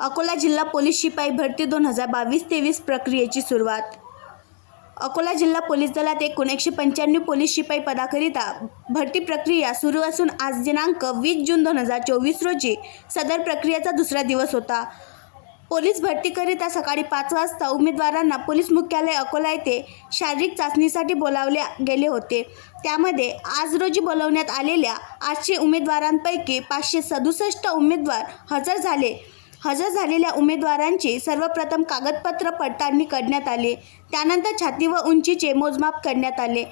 अकोला जिल्हा पोलीस शिपाई भरती दोन हजार बावीस तेवीस प्रक्रियेची सुरुवात. अकोला जिल्हा पोलीस दलात एकूण एकशे पंच्याण्णव पोलीस शिपाई पदाकरिता भरती प्रक्रिया सुरू असून आज दिनांक वीस जून दोन हजार चोवीस रोजी सदर प्रक्रियेचा दुसरा दिवस होता. पोलीस भरतीकरिता सकाळी पाच वाजता उमेदवारांना पोलीस मुख्यालय अकोला येथे शारीरिक चाचणीसाठी बोलावले गेले होते. त्यामध्ये आज रोजी बोलवण्यात आलेल्या आठशे उमेदवारांपैकी पाचशे सदुसष्ट उमेदवार हजर झाले. हजर झालेल्या उमेदवारांची सर्वप्रथम कागदपत्र पडताळणी करण्यात आली. त्यानंतर छाती व उंचीचे मोजमाप करण्यात आले.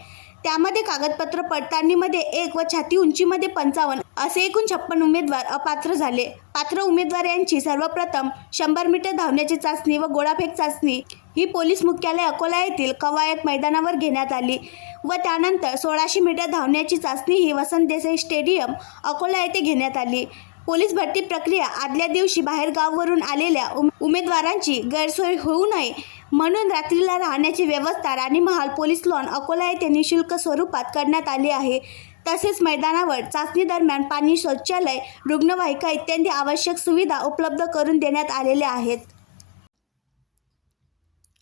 त्यामध्ये कागदपत्र पडताळणीमध्ये एक व छाती उंचीमध्ये पंचावन्न असे एकूण छप्पन उमेदवार अपात्र झाले. पात्र उमेदवार यांची सर्वप्रथम शंभर मीटर धावण्याची चाचणी व गोळाफेक चाचणी ही पोलीस मुख्यालय अकोला येथील कवायत मैदानावर घेण्यात आली व त्यानंतर सोळाशे मीटर धावण्याची चाचणी ही वसंत देसाई स्टेडियम अकोला येथे घेण्यात आली. पोलीस भरती प्रक्रिया आदल्या दिवशी बाहेर गावावरून आलेल्या उम- उमेदवारांची गैरसोय होऊ नये म्हणून रात्रीला राहण्याची व्यवस्था राणी महाल पोलीस लॉन अकोला येथे निशुल्क स्वरूपात करण्यात आली आहे. तसेच मैदानावर चाचणी दरम्यान पाणी शौचालय रुग्णवाहिका इत्यादी आवश्यक सुविधा उपलब्ध करून देण्यात आलेल्या आहेत.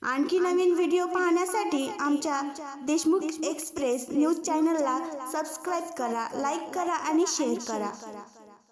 आणखी नवीन व्हिडिओ पाहण्यासाठी आमच्या देशमुख एक्सप्रेस न्यूज चॅनलला सबस्क्राईब करा लाईक करा आणि शेअर करा.